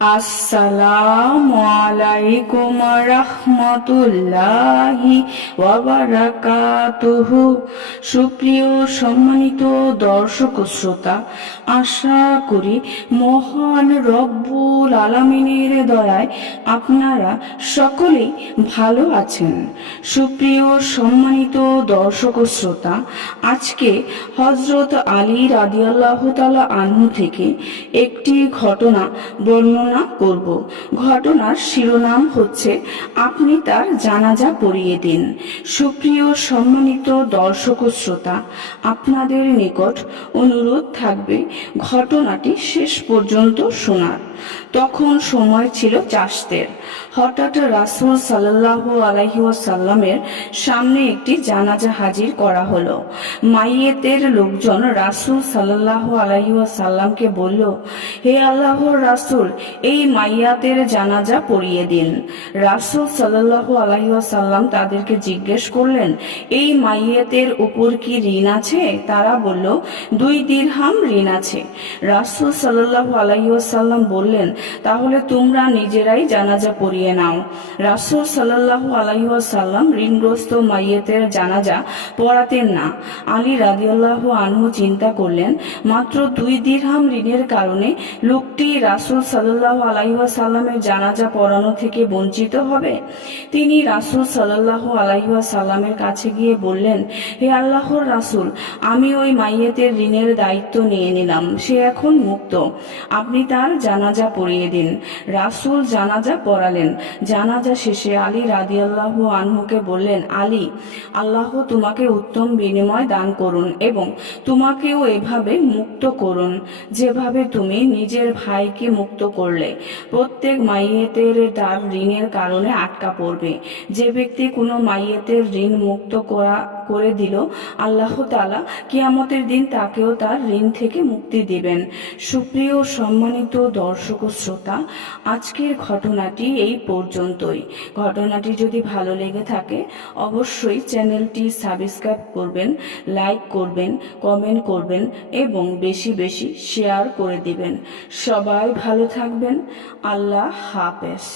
আসসালামু আলাইকুম রাহমাতুল্লাহি ওয়া বারাকাতুহু। সুপ্রিয় সম্মানিত দর্শক ও শ্রোতা, আশা করি মহান রব্বুল আলামিনের দয়ায় আপনারা সকলেই ভালো আছেন। সুপ্রিয় সম্মানিত দর্শক ও শ্রোতা, আজকে হযরত আলী রাদিয়াল্লাহু তাআলা আনহু থেকে একটি ঘটনা বর্ণনা করব। ঘটনার শিরোনাম হচ্ছে আপনি তার জানাজা পড়িয়ে দিন। সুপ্রিয় সম্মানিত দর্শক ও শ্রোতা, আপনাদের নিকট অনুরোধ থাকবে ঘটনাটি শেষ পর্যন্ত শোনার। তখন সময় ছিল চাষতের। হঠাৎ রাসূল সাল্লাল্লাহু আলাইহি ওয়াসাল্লামের সামনে একটি জানাজা হাজির করা হলো। মাইয়েতের লোকজন রাসূল সাল্লাল্লাহু আলাইহি ওয়াসাল্লামকে বলল, হে আল্লাহর রাসূল, এই মাইয়াতের জানাজা পড়িয়ে দিন। রাসূল সাল্লাল্লাহু আলাইহি ওয়াসাল্লাম তাদেরকে জিজ্ঞেস করলেন, এই মাইয়াতের উপর কি ঋণ আছে? তারা বলল, 2 দিরহাম ঋণ আছে। রাসূল সাল্লাল্লাহু আলাইহি ওয়াসাল্লাম বললেন, তাহলে তোমরা নিজেরাই জানাজা পড়িয়ে নাও। রাসূল সাল্লাল্লাহু আলাইহি ওয়াসাল্লাম ঋণগ্রস্ত মাইয়াতের জানাজা পড়াতেন না। আলী রাদিয়াল্লাহু আনহু চিন্তা করলেন, মাত্র 2 দিরহাম ঋণের কারণে লোকটি রাসূল সাল্লাল্লাহু আলাইহি ওয়াসাল্লামের জানাজা পড়ানো থেকে বঞ্চিত হবে। তিনি রাসূল সাল্লাল্লাহু আলাইহি ওয়াসাল্লামের কাছে গিয়ে বললেন, হে আল্লাহর রাসূল, আমি ওই মাইয়াতের ঋণের দায়িত্ব নিয়ে নিলাম, সে এখন মুক্ত, আপনি তার জানাজা পড়িয়ে দিন। রাসূল জানাজা পড়ালেন। জানাজা শেষে আলী রাদিয়াল্লাহু আনহুকে বললেন, আলী, আল্লাহ তোমাকে উত্তম বিনিময় দান করুন এবং তোমাকেও এভাবে মুক্ত করুন যেভাবে তুমি নিজের ভাইকে মুক্ত করলে। প্রত্যেক মাইয়েতের তার ঋণের কারণে আটকা পড়বে। যে ব্যক্তি কোনো মাইয়েতের ঋণ মুক্ত করে দিল, আল্লাহ তাআলা কিয়ামতের দিন তাকেও তার ঋণ থেকে মুক্তি দিবেন। সুপ্রিয় সম্মানিত দর্শক ও শ্রোতা, আজকের ঘটনাটি এই পর্যন্তই। ঘটনাটি যদি ভালো লেগে থাকে অবশ্যই চ্যানেলটি সাবস্ক্রাইব করবেন, লাইক করবেন, কমেন্ট করবেন এবং বেশি বেশি শেয়ার করে দিবেন। সবাই ভালো থাকবেন। আল্লাহ হাফেজ।